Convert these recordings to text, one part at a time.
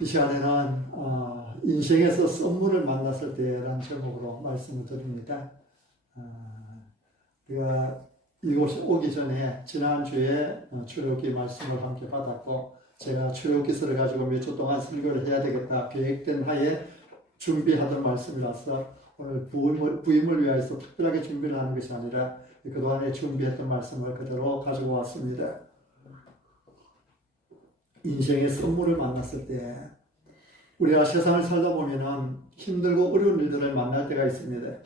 이 시간에는 인생에서 썸물을 만났을 때라는 제목으로 말씀을 드립니다. 우리가 이곳에 오기 전에 지난주에 출애굽기 말씀을 함께 받았고, 제가 출애굽기서를 가지고 몇 주 동안 설교를 해야 되겠다 계획된 하에 준비하던 말씀이라서 오늘 부임을 위해서 특별하게 준비를 하는 것이 아니라 그동안에 준비했던 말씀을 그대로 가지고 왔습니다. 인생의 썸물을 만났을 때 우리가 세상을 살다 보면 힘들고 어려운 일들을 만날 때가 있습니다.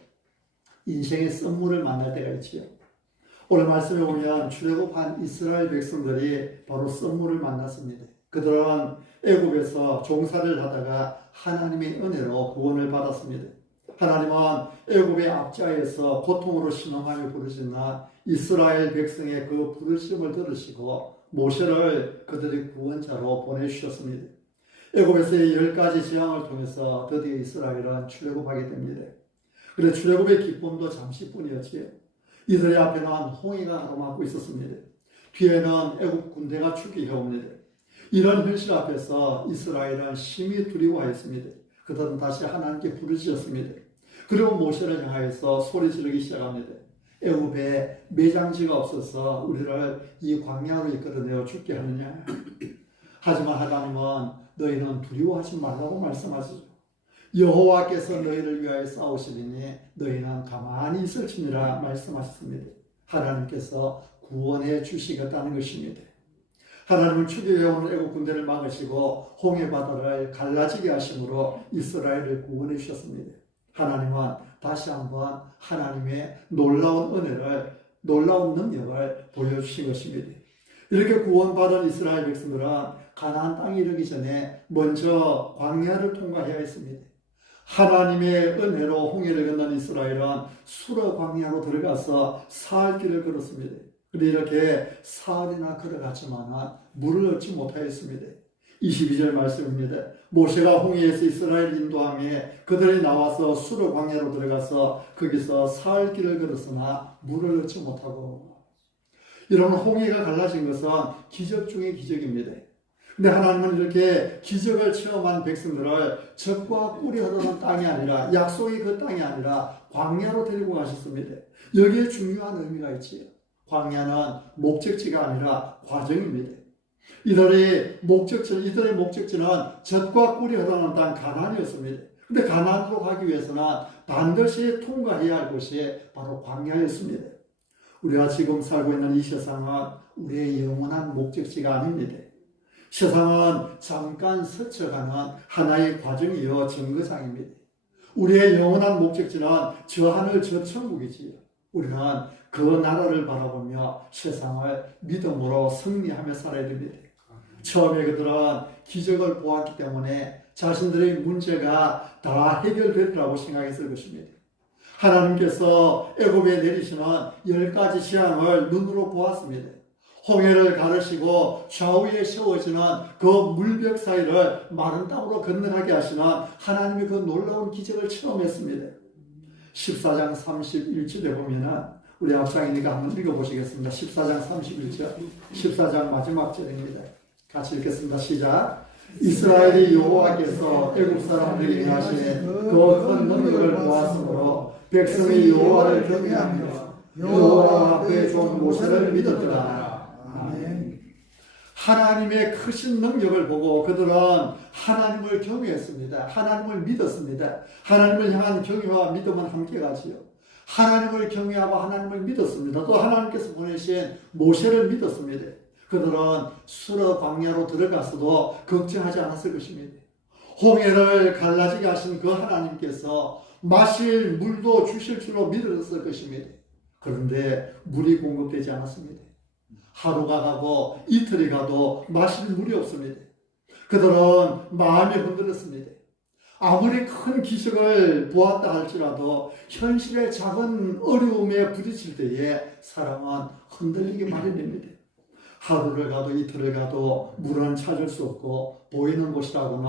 인생의 썸물을 만날 때가 있지요. 오늘 말씀에 보면 출애굽한 이스라엘 백성들이 바로 썸물을 만났습니다. 그들은 애굽에서 종살이를 하다가 하나님의 은혜로 구원을 받았습니다. 하나님은 애굽의 압자에서 고통으로 신음하며 부르짖는 이스라엘 백성의 그 부르심을 들으시고 모세를 그들의 구원자로 보내주셨습니다. 애굽에서의 10가지 재앙을 통해서 드디어 이스라엘은 출애굽하게 됩니다. 그런데 출애굽의 기쁨도 잠시뿐이었지요. 이들의 앞에는 홍해가 가로막고 있었습니다. 뒤에는 애굽 군대가 추격해옵니다. 이런 현실 앞에서 이스라엘은 심히 두려워하였습니다. 그들은 다시 하나님께 부르짖었습니다. 그리고 모세를 향하여서 소리 지르기 시작합니다. 애굽에 매장지가 없어서 우리를 이 광야로 이끌어내어 죽게 하느냐. 하지만 하나님은 너희는 두려워하지 말라고 말씀하시죠. 여호와께서 너희를 위하여 싸우시리니 너희는 가만히 있을지니라 말씀하셨습니다. 하나님께서 구원해 주시겠다는 것입니다. 하나님은 추격해오는 애국 군대를 막으시고 홍해 바다를 갈라지게 하심으로 이스라엘을 구원해 주셨습니다. 하나님은 다시 한번 하나님의 놀라운 은혜를, 놀라운 능력을 보여주신 것입니다. 이렇게 구원받은 이스라엘 백성들은 가나안 땅에 이르기 전에 먼저 광야를 통과해야 했습니다. 하나님의 은혜로 홍해를 건넌 이스라엘은 수르 광야로 들어가서 사흘 길을 걸었습니다. 그런데 이렇게 사흘이나 걸어갔지만 물을 얻지 못하였습니다. 22절 말씀입니다. 모세가 홍해에서 이스라엘 인도함에 그들이 나와서 수르 광야로 들어가서 거기서 사흘 길을 걸었으나 물을 얻지 못하고. 이런 홍해가 갈라진 것은 기적 중의 기적입니다. 근데 하나님은 이렇게 기적을 체험한 백성들을 젖과 꿀이 흐르는 땅이 아니라, 약속의 그 땅이 아니라 광야로 데리고 가셨습니다. 여기에 중요한 의미가 있지요. 광야는 목적지가 아니라 과정입니다. 이들의 목적지는 젖과 꿀이 흐르는 땅 가나안이었습니다. 근데 가나안으로 가기 위해서는 반드시 통과해야 할 곳이 바로 광야였습니다. 우리가 지금 살고 있는 이 세상은 우리의 영원한 목적지가 아닙니다. 세상은 잠깐 스쳐가는 하나의 과정이요 정거장입니다. 우리의 영원한 목적지는 저 하늘 저 천국이지요. 우리는 그 나라를 바라보며 세상을 믿음으로 승리하며 살아야 됩니다. 처음에 그들은 기적을 보았기 때문에 자신들의 문제가 다 해결됐다고 생각했을 것입니다. 하나님께서 애굽에 내리시는 10가지 재앙을 눈으로 보았습니다. 홍해를 가르시고 좌우에 세워지는 그 물벽 사이를 마른 땅으로 건너가게 하시는 하나님의 그 놀라운 기적을 체험했습니다. 14장 31절에 보면은 우리 앞장이니까 한번 읽어보시겠습니다. 14장 31절, 14장 마지막 절입니다. 같이 읽겠습니다. 시작. 이스라엘이 여호와께서 애굽 사람들에게 하신 그 큰 능력을 보았으므로 백성이 여호와를 경외하며 여호와 그의 종 모세를 믿었더라. 아멘. 하나님의 크신 능력을 보고 그들은 하나님을 경외했습니다. 하나님을 믿었습니다. 하나님을 향한 경외와 믿음은 함께 가지요. 하나님을 경외하고 하나님을 믿었습니다. 또 하나님께서 보내신 모세를 믿었습니다. 그들은 수르 광야로 들어가서도 걱정하지 않았을 것입니다. 홍해를 갈라지게 하신 그 하나님께서 마실 물도 주실 줄로 믿었을 것입니다. 그런데 물이 공급되지 않았습니다. 하루가 가고 이틀이 가도 마실 물이 없습니다. 그들은 마음이 흔들렸습니다. 아무리 큰 기적을 보았다 할지라도 현실의 작은 어려움에 부딪힐 때에 사람은 흔들리기 마련입니다. 하루를 가도 이틀을 가도 물은 찾을 수 없고 보이는 곳이라고는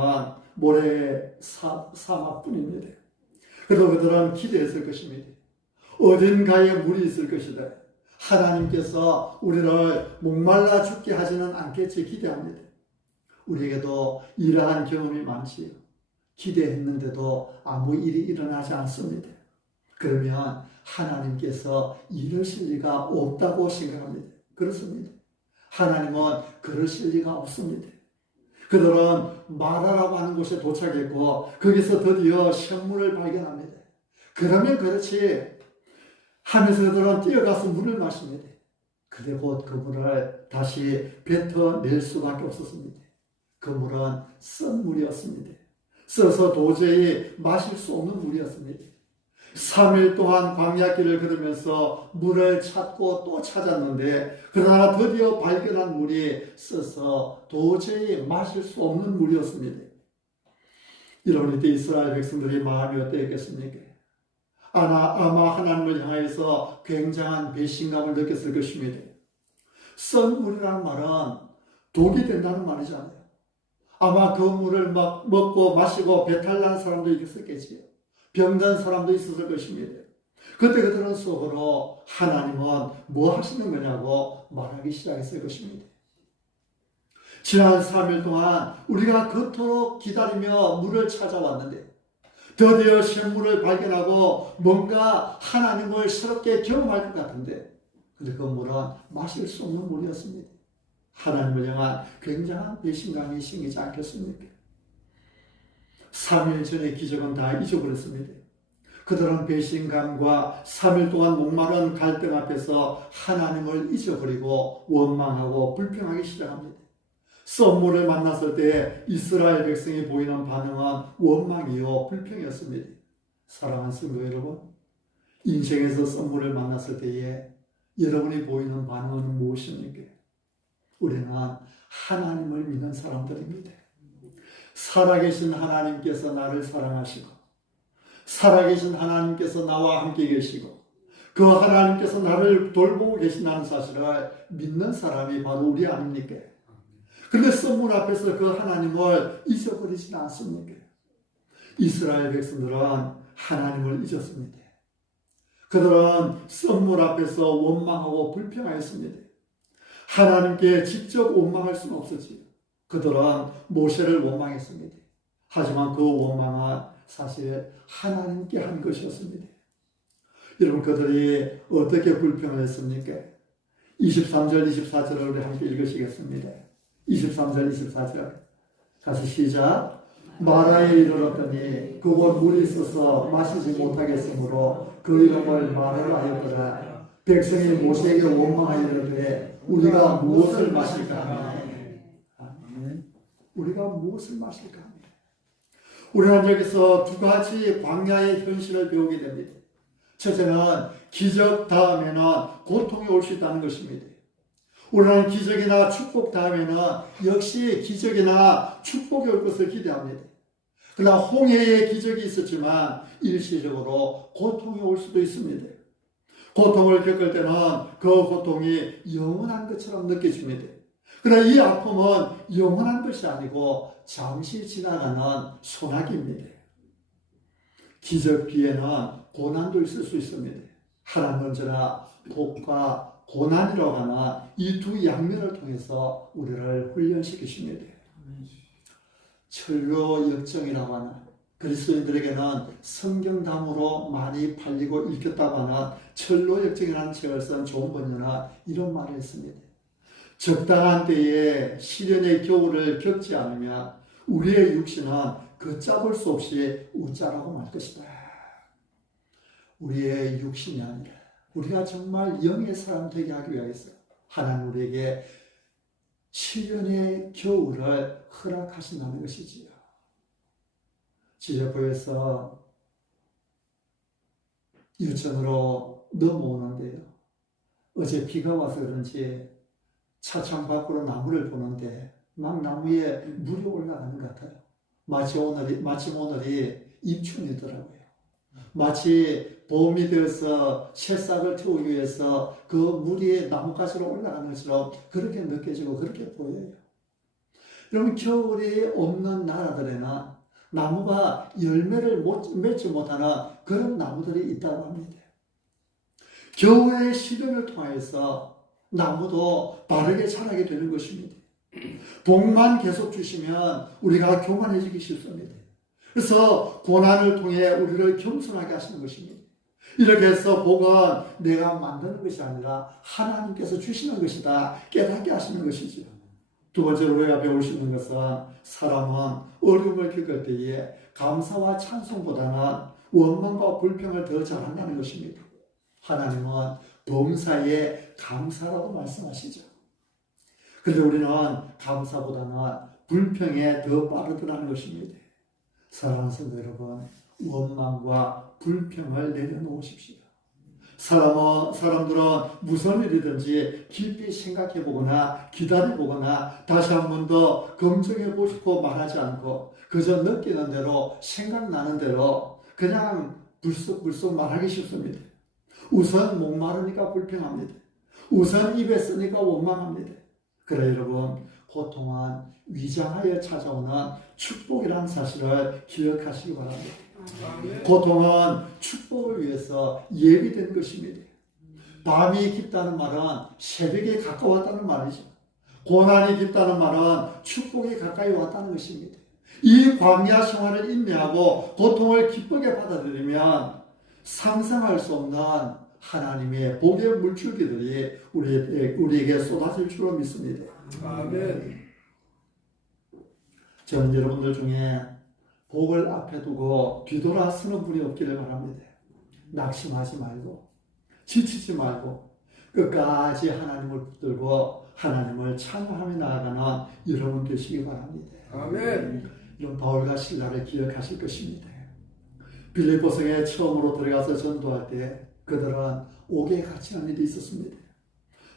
모래 사막뿐입니다. 그래도 그들은 기대했을 것입니다. 어딘가에 물이 있을 것이다. 하나님께서 우리를 목말라 죽게 하지는 않겠지 기대합니다. 우리에게도 이러한 경험이 많지요. 기대했는데도 아무 일이 일어나지 않습니다. 그러면 하나님께서 이러실 리가 없다고 생각합니다. 그렇습니다. 하나님은 그러실 리가 없습니다. 그들은 마라라고 하는 곳에 도착했고 거기서 드디어 샘물을 발견합니다. 그러면 그렇지 하면서 그들은 뛰어가서 물을 마십니다. 그런데 곧 그 물을 다시 뱉어낼 수밖에 없었습니다. 그 물은 쓴 물이었습니다. 써서 도저히 마실 수 없는 물이었습니다. 3일 동안 광야길을 걸으면서 물을 찾고 또 찾았는데 그러나 드디어 발견한 물이 써서 도저히 마실 수 없는 물이었습니다. 이런 이때 이스라엘 백성들이 마음이 어땠겠습니까? 아마 하나님을 향해서 굉장한 배신감을 느꼈을 것입니다. 썬 물이라는 말은 독이 된다는 말이잖아요. 아마 그 물을 막 먹고 마시고 배탈 난 사람도 있었겠지요. 병든 사람도 있었을 것입니다. 그때 그들은 속으로 하나님은 뭐 하시는 거냐고 말하기 시작했을 것입니다. 지난 3일 동안 우리가 그토록 기다리며 물을 찾아왔는데 드디어 샘물을 발견하고 뭔가 하나님을 새롭게 경험할 것 같은데 근데 그 물은 마실 수 없는 물이었습니다. 하나님을 향한 굉장한 배신감이 생기지 않겠습니까? 3일 전의 기적은 다 잊어버렸습니다. 그들은 배신감과 3일 동안 목마른 갈등 앞에서 하나님을 잊어버리고 원망하고 불평하기 시작합니다. 썸물을 만났을 때 이스라엘 백성이 보이는 반응은 원망이요 불평이었습니다. 사랑하는 성도 여러분, 인생에서 썸물을 만났을 때에 여러분이 보이는 반응은 무엇입니까? 우리는 하나님을 믿는 사람들입니다. 살아계신 하나님께서 나를 사랑하시고 살아계신 하나님께서 나와 함께 계시고 그 하나님께서 나를 돌보고 계신다는 사실을 믿는 사람이 바로 우리 아닙니까? 그런데 썸물 앞에서 그 하나님을 잊어버리지는 않습니까? 이스라엘 백성들은 하나님을 잊었습니다. 그들은 썸물 앞에서 원망하고 불평하였습니다. 하나님께 직접 원망할 수는 없었지요. 그들은 모세를 원망했습니다. 하지만 그 원망은 사실 하나님께 한 것이었습니다. 여러분 그들이 어떻게 불평을 했습니까? 23절 24절을 우리 함께 읽으시겠습니다. 23절 24절 같이 시작. 마라에 이르렀더니 그곳 물이 있어서 마시지 못하겠으므로 그 이름을 마라라 하였더라. 백성이 모세에게 원망하여 이르되 우리가 무엇을 마실까 하며 우리가 무엇을 마실까 하며 우리는 여기서 두 가지 광야의 현실을 배우게 됩니다. 첫째는 기적 다음에는 고통이 올 수 있다는 것입니다. 우리는 기적이나 축복 다음에는 역시 기적이나 축복이 올 것을 기대합니다. 그러나 홍해의 기적이 있었지만 일시적으로 고통이 올 수도 있습니다. 고통을 겪을 때는 그 고통이 영원한 것처럼 느껴집니다. 그러나 이 아픔은 영원한 것이 아니고 잠시 지나가는 소나기입니다. 기적 뒤에는 고난도 있을 수 있습니다. 하나님은 언제나 복과 고난이라고 하는 이 두 양면을 통해서 우리를 훈련시키십니다. 철로 역정이라고 하는 그리스도인들에게는 성경담으로 많이 팔리고 읽혔다고 하는 철로 역정이라는 책을 쓴 존 번연은 이런 말을 했습니다. 적당한 때에 시련의 겨울을 겪지 않으면 우리의 육신은 걷잡을 수 없이 웃자라고 말 것이다. 우리의 육신이 아니라 우리가 정말 영의 사람 되게 하기 위해서 하나님 우리에게 시련의 겨울을 허락하신다는 것이지요. 지저분해서 유천으로 넘어오는데요. 어제 비가 와서 그런지 차창 밖으로 나무를 보는데 막 나무에 물이 올라가는 것 같아요. 마침 오늘이 입춘이더라고요. 마치 봄이 되어서 새싹을 태우기 위해서 그 물이 나뭇가지로 올라가는 것처럼 그렇게 느껴지고 그렇게 보여요. 여러분 겨울이 없는 나라들에는 나무가 열매를 맺지 못하는 그런 나무들이 있다고 합니다. 겨울의 시련을 통해서 나무도 바르게 자라게 되는 것입니다. 복만 계속 주시면 우리가 교만해지기 쉽습니다. 그래서 고난을 통해 우리를 겸손하게 하시는 것입니다. 이렇게 해서 복은 내가 만드는 것이 아니라 하나님께서 주시는 것이다 깨닫게 하시는 것이죠. 두 번째로 우리가 배울 수 있는 것은 사람은 어려움을 겪을 때에 감사와 찬송보다는 원망과 불평을 더 잘한다는 것입니다. 하나님은 범사에 감사라고 말씀하시죠. 그런데 우리는 감사보다는 불평에 더 빠르더라는 것입니다. 사랑하는 성도 여러분, 원망과 불평을 내려놓으십시오. 사람들은 무슨 일이든지 깊이 생각해보거나 기다려보거나 다시 한 번 더 검증해보고 말하지 않고 그저 느끼는 대로 생각나는 대로 그냥 불쑥불쑥 말하기 쉽습니다. 우선 목마르니까 불평합니다. 우선 입에 쓰니까 원망합니다. 그래 여러분, 고통은 위장하여 찾아오는 축복이라는 사실을 기억하시기 바랍니다. 고통은 축복을 위해서 예비된 것입니다. 밤이 깊다는 말은 새벽에 가까웠다는 말이죠. 고난이 깊다는 말은 축복이 가까이 왔다는 것입니다. 이 광야 생활을 인내하고 고통을 기쁘게 받아들이면 상상할 수 없는 하나님의 복의 물줄기들이 우리에게 쏟아질 줄로 믿습니다. 아멘. 저는 여러분들 중에 복을 앞에 두고 뒤돌아서는 분이 없기를 바랍니다. 낙심하지 말고 지치지 말고 끝까지 하나님을 붙들고 하나님을 찬양하며 나아가는 여러분 되시기 바랍니다. 아멘. 이런 바울과 실라를 기억하실 것입니다. 빌립보성에 처음으로 들어가서 전도할 때 그들은 옥에 갇히는 일이 있었습니다.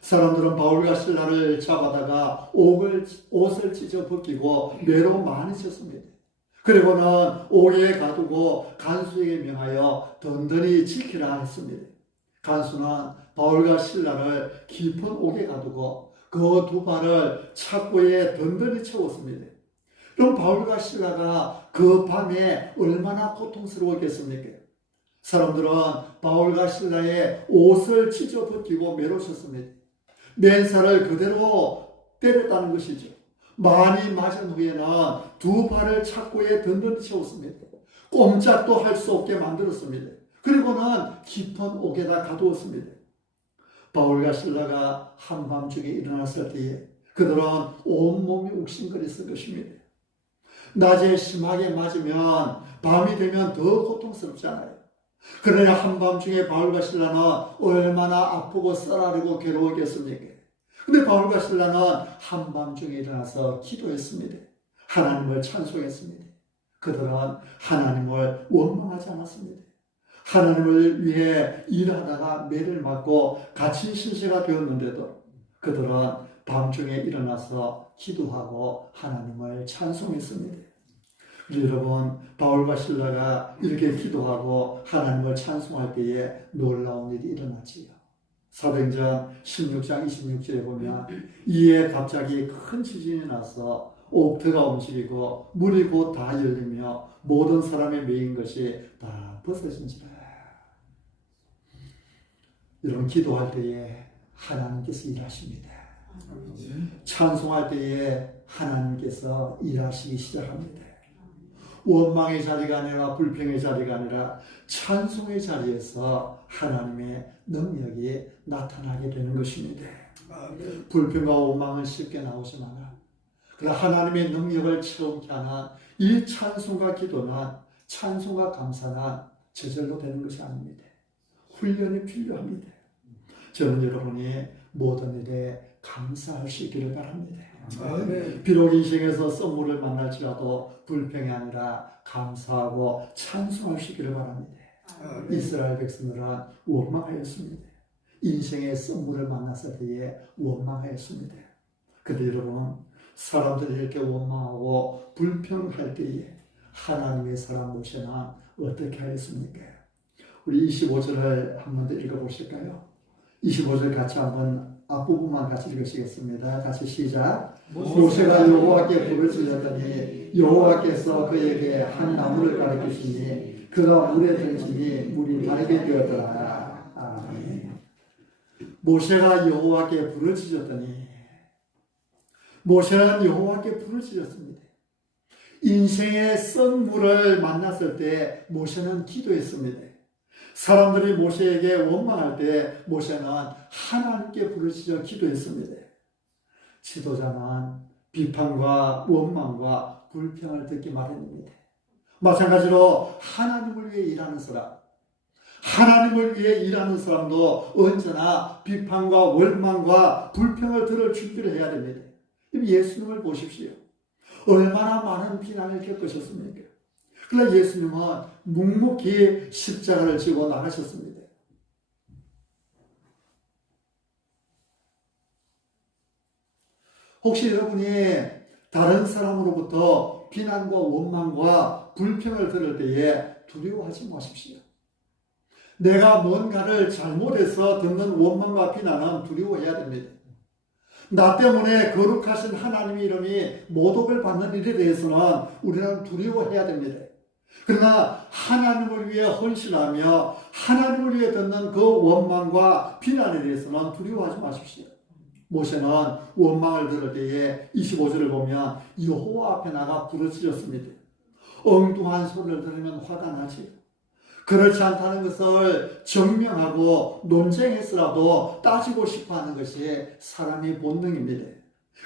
사람들은 바울과 실라를 잡아다가 옷을 찢어 벗기고 매로 많이 쳤습니다. 그리고는 옥에 가두고 간수에게 명하여 든든히 지키라 했습니다. 간수는 바울과 실라를 깊은 옥에 가두고 그 두 발을 착고에 든든히 채웠습니다. 그럼 바울과 실라가 그 밤에 얼마나 고통스러웠겠습니까? 사람들은 바울과 실라의 옷을 찢어 벗기고 매로 쳤습니다. 맨살을 그대로 때렸다는 것이죠. 많이 맞은 후에는 두 발을 착고에 든든히 채웠습니다. 꼼짝도 할 수 없게 만들었습니다. 그리고는 깊은 옥에다 가두었습니다. 바울과 실라가 한밤중에 일어났을 때에 그들은 온몸이 욱신거렸을 것입니다. 낮에 심하게 맞으면 밤이 되면 더 고통스럽잖아요. 그러나 한밤중에 바울과 실라는 얼마나 아프고 썰하르고 괴로웠겠습니까? 근데 바울과 실라는 한밤중에 일어나서 기도했습니다. 하나님을 찬송했습니다. 그들은 하나님을 원망하지 않았습니다. 하나님을 위해 일하다가 매를 맞고 갇힌 신세가 되었는데도 그들은 밤중에 일어나서 기도하고 하나님을 찬송했습니다. 여러분, 바울과 실라가 이렇게 기도하고 하나님을 찬송할 때에 놀라운 일이 일어났지요. 사도행전 16장 26절에 보면 이에 갑자기 큰 지진이 나서 옥터가 움직이고 물이 곧 다 열리며 모든 사람의 메인 것이 다 벗어진지라. 여러분, 기도할 때에 하나님께서 일하십니다. 찬송할 때에 하나님께서 일하시기 시작합니다. 원망의 자리가 아니라 불평의 자리가 아니라 찬송의 자리에서 하나님의 능력이 나타나게 되는 것입니다. 불평과 원망은 쉽게 나오지만 그러나 하나님의 능력을 체험케 하는 이 찬송과 기도는 찬송과 감사는 저절로 되는 것이 아닙니다. 훈련이 필요합니다. 저는 여러분이 모든 일에 감사할 수 있기를 바랍니다. 비록 인생에서 썸물을 만날지라도 불평이 아니라 감사하고 찬송할 수 있기를 바랍니다. 이스라엘 백성들은 원망하였습니다. 인생의 썸물을 만났을 때에 원망하였습니다. 그런데 여러분, 사람들이 이렇게 원망하고 불평할 때에 하나님의 사람 모세는 어떻게 하였습니까? 우리 25절을 한 번 더 읽어보실까요? 25절 같이 한번 앞부분만 같이 읽으시겠습니다. 같이 시작. 모세가 여호와께 부르짖었더니 여호와께서 그에게 한 나무를 가르치시니 그가 물에 던지니 물이 달게 되었더라. 아멘. 모세가 여호와께 부르짖었더니 모세는 여호와께 부르짖었습니다. 인생의 썩물을 만났을 때 모세는 기도했습니다. 사람들이 모세에게 원망할 때 모세는 하나님께 부르짖어 기도했습니다. 지도자는 비판과 원망과 불평을 듣기 마련입니다. 마찬가지로 하나님을 위해 일하는 사람, 하나님을 위해 일하는 사람도 언제나 비판과 원망과 불평을 들을 준비를 해야 됩니다. 예수님을 보십시오. 얼마나 많은 비난을 겪으셨습니까? 그러나 예수님은 묵묵히 십자가를 지고 나가셨습니다. 혹시 여러분이 다른 사람으로부터 비난과 원망과 불평을 들을 때에 두려워하지 마십시오. 내가 뭔가를 잘못해서 듣는 원망과 비난은 두려워해야 됩니다. 나 때문에 거룩하신 하나님의 이름이 모독을 받는 일에 대해서는 우리는 두려워해야 됩니다. 그러나 하나님을 위해 헌신하며 하나님을 위해 듣는 그 원망과 비난에 대해서는 두려워하지 마십시오. 모세는 원망을 들을 때에 25절을 보면 여호와 앞에 나가 부르짖었습니다. 엉뚱한 소리를 들으면 화가 나지요. 그렇지 않다는 것을 증명하고 논쟁해서라도 따지고 싶어하는 것이 사람의 본능입니다.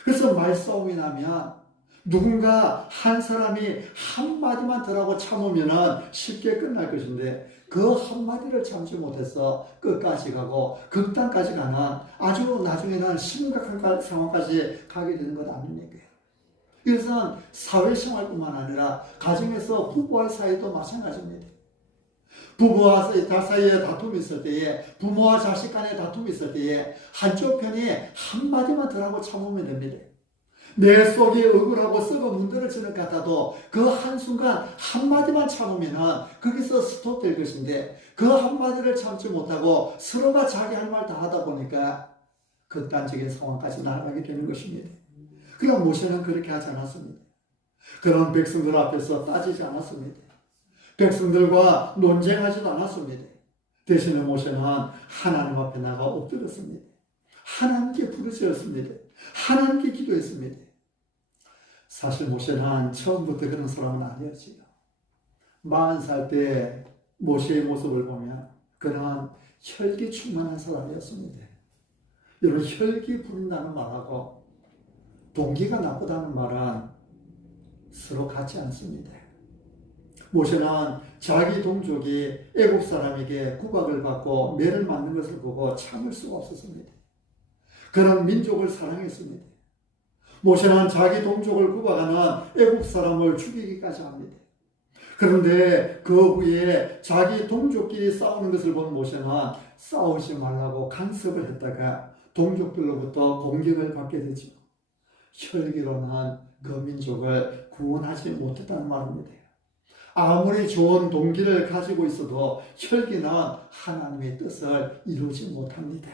그래서 말싸움이 나면 누군가 한 사람이 한마디만 더라고 참으면 쉽게 끝날 것인데 그 한마디를 참지 못해서 끝까지 가고 극단까지 가는 아주 나중에는 심각한 상황까지 가게 되는 것 아닙니까? 이것은 사회생활뿐만 아니라 가정에서 부부와의 사이도 마찬가지입니다. 부부와 사이에 다툼이 있을 때에, 부모와 자식 간에 다툼이 있을 때에 한쪽 편이 한마디만 더라고 참으면 됩니다. 내 속이 억울하고 썩어 문드러지는 것 같아도 그 한순간 한마디만 참으면 거기서 스톱될 것인데 그 한마디를 참지 못하고 서로가 자기 할 말 다 하다 보니까 극단적인 상황까지 나아가게 되는 것입니다. 그러나 모세는 그렇게 하지 않았습니다. 그런 백성들 앞에서 따지지 않았습니다. 백성들과 논쟁하지도 않았습니다. 대신에 모세는 하나님 앞에 나가 엎드렸습니다. 하나님께 부르짖었습니다. 하나님께 기도했습니다. 사실 모세는 처음부터 그런 사람은 아니었지요. 40살 때 모세의 모습을 보면 그는 혈기 충만한 사람이었습니다. 여러분, 혈기 부린다는 말하고 동기가 나쁘다는 말은 서로 같지 않습니다. 모세는 자기 동족이 애굽 사람에게 구박을 받고 매를 맞는 것을 보고 참을 수가 없었습니다. 그런 민족을 사랑했습니다. 모세는 자기 동족을 구박하는 애굽 사람을 죽이기까지 합니다. 그런데 그 후에 자기 동족끼리 싸우는 것을 본 모세는 싸우지 말라고 간섭을 했다가 동족들로부터 공격을 받게 되죠. 혈기로는 그 민족을 구원하지 못했다는 말입니다. 아무리 좋은 동기를 가지고 있어도 혈기는 하나님의 뜻을 이루지 못합니다.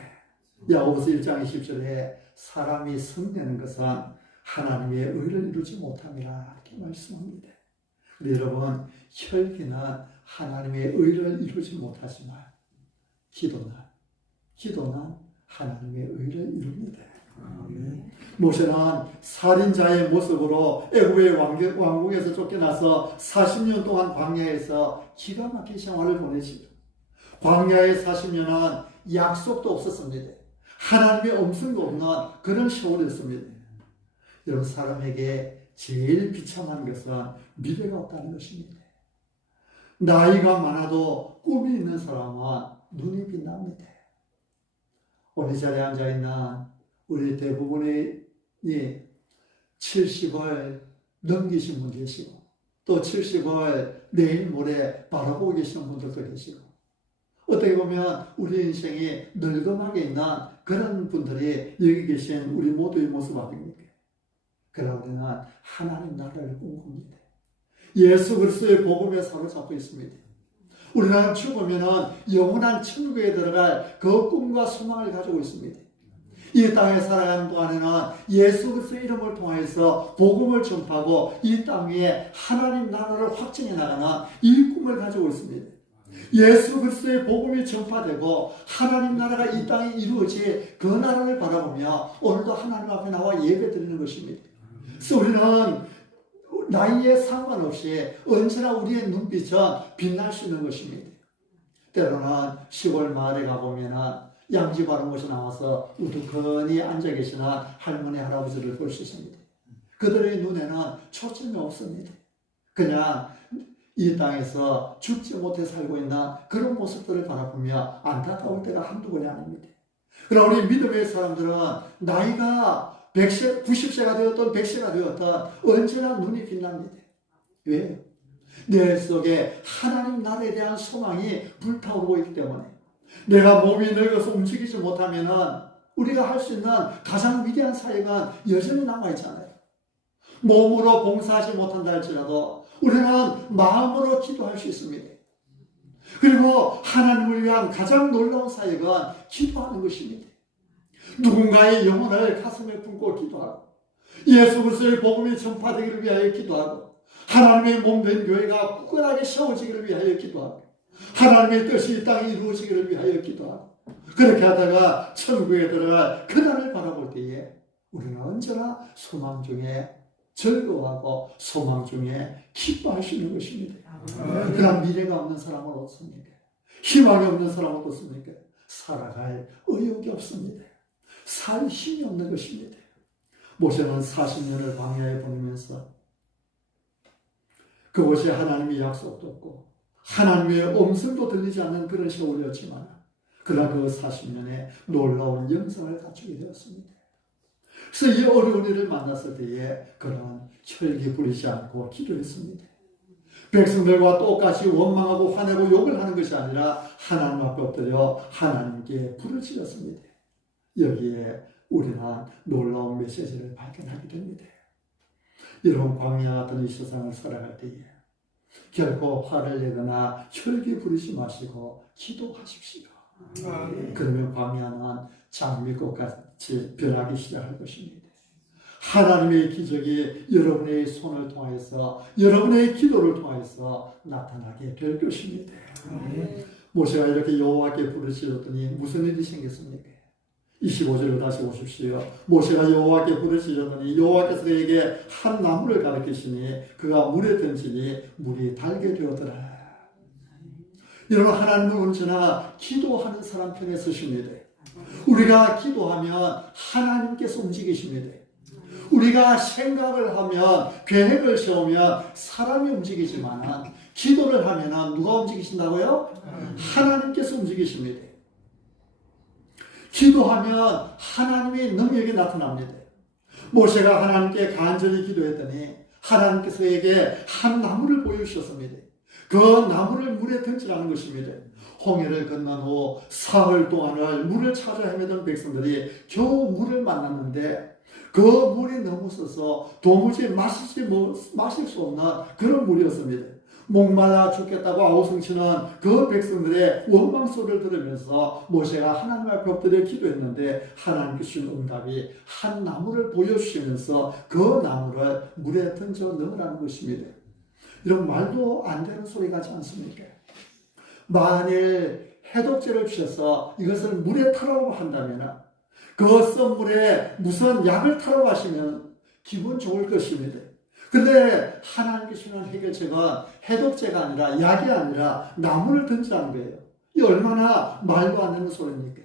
야고보서 1장 20절에 사람이 성내는 것은 하나님의 의를 이루지 못함이라 이렇게 말씀합니다. 여러분, 혈기는 하나님의 의를 이루지 못하지만 기도는 하나님의 의를 이룹니다. 모세는 살인자의 모습으로 애굽의 왕국에서 쫓겨나서 40년 동안 광야에서 기가 막힌 생활을 보내시죠. 광야의 40년은 약속도 없었습니다. 하나님의 음성도 없는 그런 세월이었습니다. 여러분, 사람에게 제일 비참한 것은 미래가 없다는 것입니다. 나이가 많아도 꿈이 있는 사람은 눈이 빛납니다. 오늘 자리에 앉아있는 우리 대부분이 70을 넘기신 분 계시고 또 70을 내일 모레 바라보고 계시는 분들도 계시고 어떻게 보면 우리 인생이 늙음하게 있는 그런 분들이 여기 계신 우리 모두의 모습 아닙니까? 그러나 우리는 하나님 나라를 꿈꿉니다. 예수 그리스도의 복음에 사로잡혀 있습니다. 우리는 죽으면 영원한 천국에 들어갈 그 꿈과 소망을 가지고 있습니다. 이 땅에 살아가는 동안에는 예수 그리스도의 이름을 통해서 복음을 전파하고 이 땅 위에 하나님 나라를 확증해 나가는 이 꿈을 가지고 있습니다. 예수 그리스도의 복음이 전파되고 하나님 나라가 이 땅에 이루어지 그 나라를 바라보며 오늘도 하나님 앞에 나와 예배드리는 것입니다. 그래서 우리는 나이에 상관없이 언제나 우리의 눈빛은 빛날 수 있는 것입니다. 때로는 시골 마을에 가보면 양지 바른곳에 나와서 우두커니 앉아 계시는 할머니 할아버지를 볼 수 있습니다. 그들의 눈에는 초점이 없습니다. 그냥 이 땅에서 죽지 못해 살고 있는 그런 모습들을 바라보며 안타까울 때가 한두 번이 아닙니다. 그러나 우리 믿음의 사람들은 나이가 100세, 90세가 되었던 100세가 되었던 언제나 눈이 빛납니다. 왜요? 내 속에 하나님 나라에 대한 소망이 불타오르고 있기 때문에 내가 몸이 늙어서 움직이지 못하면 우리가 할 수 있는 가장 위대한 사역은 여전히 남아있잖아요. 몸으로 봉사하지 못한다 할지라도 우리는 마음으로 기도할 수 있습니다. 그리고 하나님을 위한 가장 놀라운 사역은 기도하는 것입니다. 누군가의 영혼을 가슴에 품고 기도하고 예수 그리스도의 복음이 전파되기를 위하여 기도하고 하나님의 몸된 교회가 굳건하게 세워지기를 위하여 기도하고 하나님의 뜻이 이 땅에 이루어지기를 위하여 기도하고 그렇게 하다가 천국에 들어갈 그날을 바라볼 때에 우리는 언제나 소망 중에 즐거워하고 소망 중에 기뻐할 수 있는 것입니다. 그런 미래가 없는 사람은 없습니까? 희망이 없는 사람은 없습니까? 살아갈 의욕이 없습니다. 살 힘이 없는 것입니다. 모세는 40년을 광야에 보내면서 그곳에 하나님의 약속도 없고 하나님의 음성도 들리지 않는 그런 세월이었지만 그러나 그 40년에 놀라운 영성을 갖추게 되었습니다. 그래서 이 어려운 일을 만났을 때에 그는 혈기 부리지 않고 기도했습니다. 백성들과 똑같이 원망하고 화내고 욕을 하는 것이 아니라 하나님 앞에 엎드려 하나님께 부르짖었습니다. 여기에 우리는 놀라운 메시지를 발견하게 됩니다. 이런 광야 같은 이 세상을 살아갈 때에 결코 화를 내거나 혈기 부리지 마시고 기도하십시오. 그러면 광야는 장미꽃같이 변하기 시작할 것입니다. 하나님의 기적이 여러분의 손을 통해서 여러분의 기도를 통해서 나타나게 될 것입니다. 모세가 이렇게 여호와께 부르짖었더니 무슨 일이 생겼습니까? 25절로 다시 오십시오. 모세가 여호와께 부르짖었더니 여호와께서 그에게 한 나무를 가르치시니 그가 물에 던지니 물이 달게 되었더라. 여러분, 하나님은 언제나 기도하는 사람 편에 서십니다. 우리가 기도하면 하나님께서 움직이십니다. 우리가 생각을 하면 계획을 세우면 사람이 움직이지만 기도를 하면 누가 움직이신다고요? 하나님께서 움직이십니다. 기도하면 하나님의 능력이 나타납니다. 모세가 하나님께 간절히 기도했더니 하나님께서 그에게 한 나무를 보여주셨습니다. 그 나무를 물에 던지라는 것입니다. 홍해를 건넌 후 사흘 동안을 물을 찾아 헤매던 백성들이 겨우 물을 만났는데 그 물이 너무 써서 도무지 마실 수 없는 그런 물이었습니다. 목말라 죽겠다고 아우성치는 그 백성들의 원망 소리를 들으면서 모세가 하나님 앞에 엎드려 기도했는데 하나님께 주신 응답이 한 나무를 보여주시면서 그 나무를 물에 던져 넣으라는 것입니다. 이런 말도 안 되는 소리 같지 않습니까? 만일 해독제를 주셔서 이것을 물에 타라고 한다면 그 썬물에 무슨 약을 타라고 하시면 기분 좋을 것입니다. 그런데 하나님께 주는 해결책은 해독제가 아니라 약이 아니라 나무를 던지라는 거예요. 이 얼마나 말도 안 되는 소리입니까?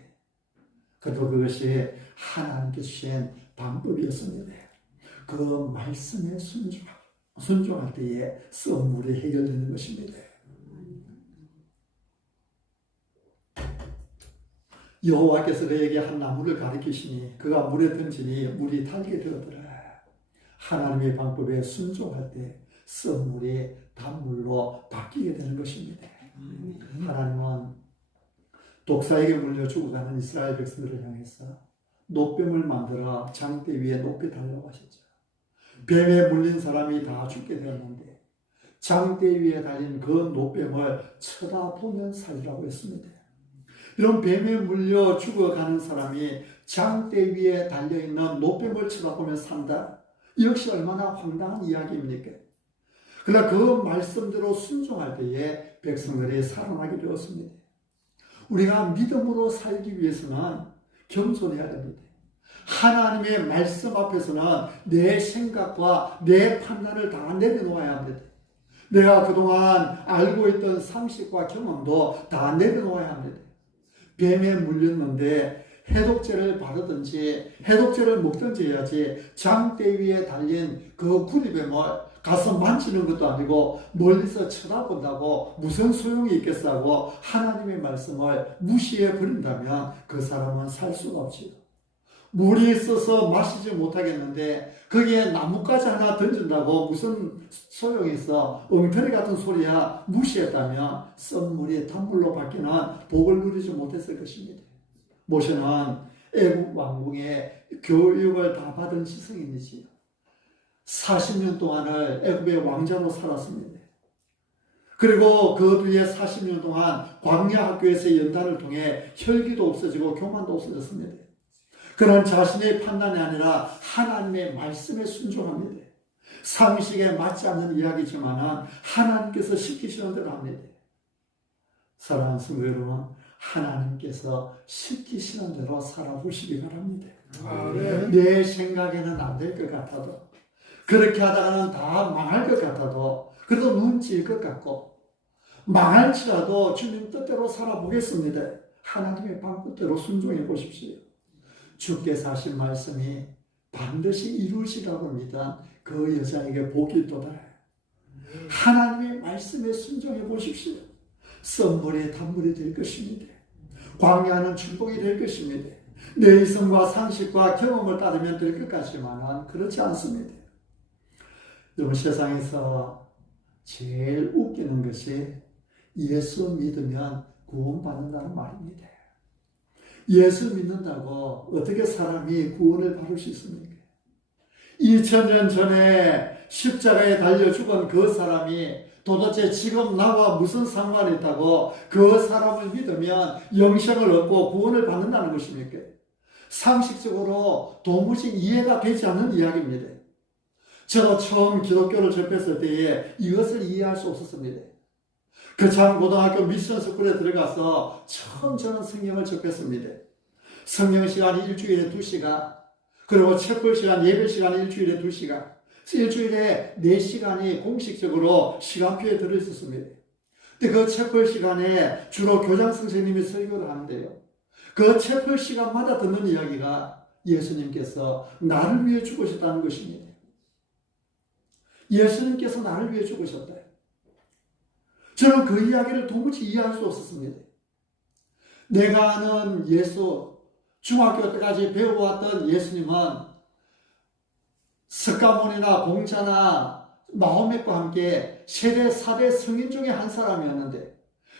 그래도 그것이 하나님께 주신 방법이었습니다. 그 말씀에 순종할 때에 썬물이 해결되는 것입니다. 여호와께서 그에게 한 나무를 가리키시니 그가 물에 던지니 물이 달게 되었더라. 하나님의 방법에 순종할 때 썬물이 단물로 바뀌게 되는 것입니다. 하나님은 독사에게 물려 죽어가는 이스라엘 백성들을 향해서 노뱀을 만들어 장대 위에 높이 달라고 하셨죠. 뱀에 물린 사람이 다 죽게 되었는데 장대 위에 달린 그 노뱀을 쳐다보면 살리라고 했습니다. 이런 뱀에 물려 죽어가는 사람이 장대 위에 달려있는 노뱀을 쳐다보며 산다. 역시 얼마나 황당한 이야기입니까? 그러나 그 말씀대로 순종할 때에 백성들이 살아나게 되었습니다. 우리가 믿음으로 살기 위해서는 겸손해야 됩니다. 하나님의 말씀 앞에서는 내 생각과 내 판단을 다 내려놓아야 합니다. 내가 그동안 알고 있던 상식과 경험도 다 내려놓아야 합니다. 뱀에 물렸는데 해독제를 바르든지 해독제를 먹든지 해야지 장대 위에 달린 그 구리뱀을 가서 만지는 것도 아니고 멀리서 쳐다본다고 무슨 소용이 있겠다고 하나님의 말씀을 무시해 버린다면 그 사람은 살 수가 없지요. 물이 있어서 마시지 못하겠는데 거기에 나뭇가지 하나 던진다고 무슨 소용이 있어? 엉터리 같은 소리야 무시했다면 썬물이 단물로 바뀌는 복을 누리지 못했을 것입니다. 모세는 애국 왕궁의 교육을 다 받은 지성인이지요. 40년 동안을 애굽의 왕자로 살았습니다. 그리고 그 뒤에 40년 동안 광야 학교에서 연단을 통해 혈기도 없어지고 교만도 없어졌습니다. 그는 자신의 판단이 아니라 하나님의 말씀에 순종합니다. 상식에 맞지 않는 이야기지만 하나님께서 시키시는 대로 합니다. 사랑하는 성도 여러분, 하나님께서 시키시는 대로 살아보시기 바랍니다. 내 생각에는 안 될 것 같아도, 그렇게 하다가는 다 망할 것 같아도, 그래도 눈치일 것 같고, 망할지라도 주님 뜻대로 살아보겠습니다. 하나님의 방법대로 순종해 보십시오. 주께서 하신 말씀이 반드시 이루시라고 믿은 그 여자에게 복이 있도다. 하나님의 말씀에 순종해 보십시오. 썬물이 단물이 될 것입니다. 광야는 축복이 될 것입니다. 내 이성과 상식과 경험을 따르면 될 것 같지만 그렇지 않습니다. 여러분, 세상에서 제일 웃기는 것이 예수 믿으면 구원받는다는 말입니다. 예수 믿는다고 어떻게 사람이 구원을 받을 수 있습니까? 2000년 전에 십자가에 달려 죽은 그 사람이 도대체 지금 나와 무슨 상관이 있다고 그 사람을 믿으면 영생을 얻고 구원을 받는다는 것입니까? 상식적으로 도무지 이해가 되지 않는 이야기입니다. 저도 처음 기독교를 접했을 때에 이것을 이해할 수 없었습니다. 그 고등학교 미션 스쿨에 들어가서 처음 저는 성경을 접했습니다. 성경 시간이 일주일에 2시간, 그리고 책볼 시간, 예배 시간이 일주일에 2시간, 일주일에 4시간이 공식적으로 시간표에 들어있었습니다. 근데 그 책볼 시간에 주로 교장 선생님이 설교를 하는데요. 그 책볼 시간마다 듣는 이야기가 예수님께서 나를 위해 죽으셨다는 것입니다. 예수님께서 나를 위해 죽으셨다. 저는 그 이야기를 도무지 이해할 수 없었습니다. 내가 아는 예수, 중학교 때까지 배워왔던 예수님은 석가모니나 공자나 마호멧과 함께 세대 4대 성인 중에 한 사람이었는데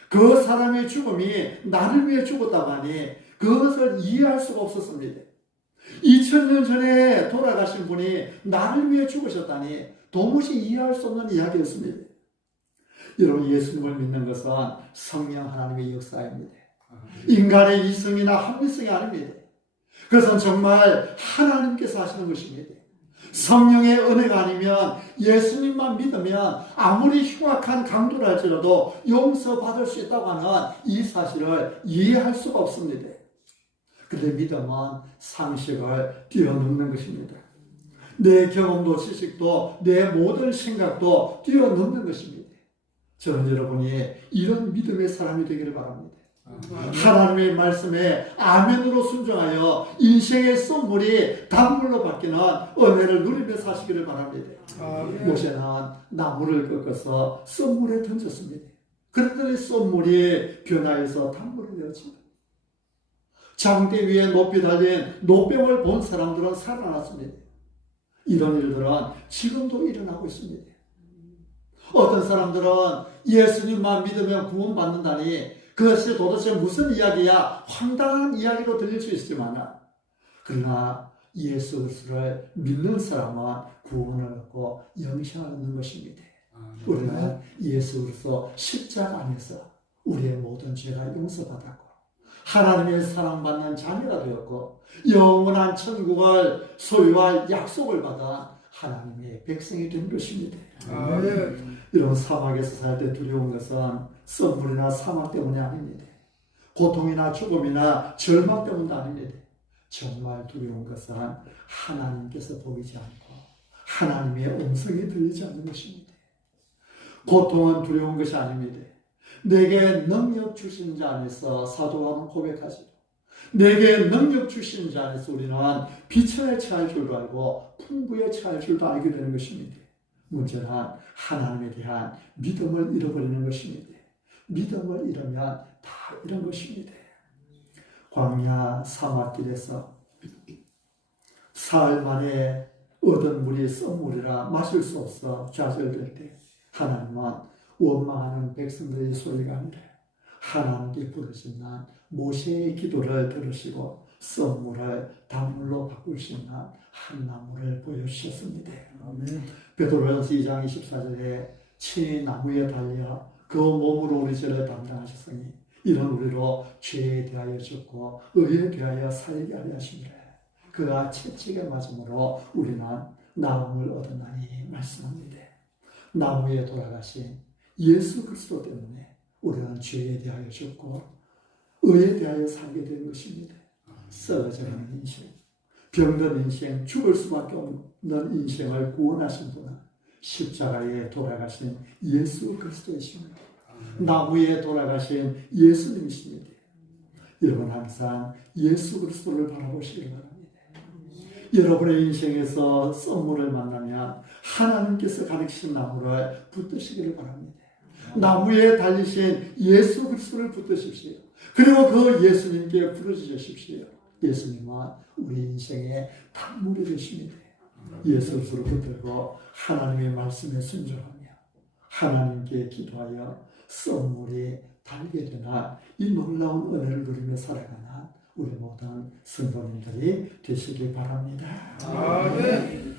그 사람의 죽음이 나를 위해 죽었다고 하니 그것을 이해할 수가 없었습니다. 2000년 전에 돌아가신 분이 나를 위해 죽으셨다니 도무지 이해할 수 없는 이야기였습니다. 여러분, 예수님을 믿는 것은 성령 하나님의 역사입니다. 인간의 이성이나 합리성이 아닙니다. 그것은 정말 하나님께서 하시는 것입니다. 성령의 은혜가 아니면 예수님만 믿으면 아무리 흉악한 강도라 할지라도 용서받을 수 있다고 하는 이 사실을 이해할 수가 없습니다. 그런데 믿음은 상식을 뛰어넘는 것입니다. 내 경험도 지식도 내 모든 생각도 뛰어넘는 것입니다. 저는 여러분이 이런 믿음의 사람이 되기를 바랍니다. 하나님의 말씀에 아멘으로 순종하여 인생의 썬물이 단물로 바뀌는 은혜를 누리며 사시기를 바랍니다. 모세는 나무를 꺾어서 썬물에 던졌습니다. 그랬더니 썬물이 변화해서 단물이 되었습니다. 장대 위에 높이 달린 노병을 본 사람들은 살아났습니다. 이런 일들은 지금도 일어나고 있습니다. 어떤 사람들은 예수님만 믿으면 구원받는다니 그것이 도대체 무슨 이야기야? 황당한 이야기로 들릴 수 있지만 그러나 예수 그리스도를 믿는 사람은 구원을 얻고 영생을 얻는 것입니다. 우리는 예수 그리스도 십자가 안에서 우리의 모든 죄가 용서받았고 하나님의 사랑받는 자녀가 되었고 영원한 천국을 소유할 약속을 받아 하나님의 백성이 된 것입니다. 아멘. 이런 사막에서 살 때 두려운 것은 썰물이나 사막 때문이 아닙니다. 고통이나 죽음이나 절망 때문도 아닙니다. 정말 두려운 것은 하나님께서 보이지 않고 하나님의 음성이 들리지 않는 것입니다. 고통은 두려운 것이 아닙니다. 내게 능력 주신 자 안에서 사도 바울은 고백하지요. 내게 능력 주신 자 안에서 우리는 비천에 처할 줄도 알고 풍부에 처할 줄도 알게 되는 것입니다. 문제는 하나님에 대한 믿음을 잃어버리는 것입니다. 믿음을 잃으면 다 이런 것입니다. 광야 사막길에서 사흘 만에 얻은 물이 썩물이라 마실 수 없어 좌절될 때 하나님은 원망하는 백성들의 소리가 아니라 하나님께 부르짖는 모세의 기도를 들으시고 썩물을 단물로 바꿀 수 있는 한 나무를 보여주셨습니다. 베드로전서 2장 24절에 친히 나무에 달려 그 몸으로 우리 죄를 담당하셨으니 이런 우리로 죄에 대하여 죽고 의에 대하여 살게 하려 하심이라. 그가 채찍에 맞음으로 우리는 나음을 얻었나니 말씀합니다. 나무에 돌아가신 예수 그리스도 때문에 우리는 죄에 대하여 죽고 의에 대하여 살게 된 것입니다. 썩어져가는 인생, 병든 인생, 죽을 수밖에 없는 인생을 구원하신 분은 십자가에 돌아가신 예수 그리스도이십니다. 나무에 돌아가신 예수님이십니다. 여러분 항상 예수 그리스도를 바라보시기 바랍니다. 여러분의 인생에서 썩물을 만나면 하나님께서 가르치신 나무를 붙드시기를 바랍니다. 나무에 달리신 예수 그리스도를 붙드십시오. 그리고 그 예수님께 부르짖으십시오. 예수님은 우리 인생의 단물이 되십니다. 예수 그리스도를 붙들고 하나님의 말씀에 순종하며 하나님께 기도하여 썩물이 달게 되나 이 놀라운 은혜를 누리며 살아가는 우리 모든 성도님들이 되시길 바랍니다. 아멘.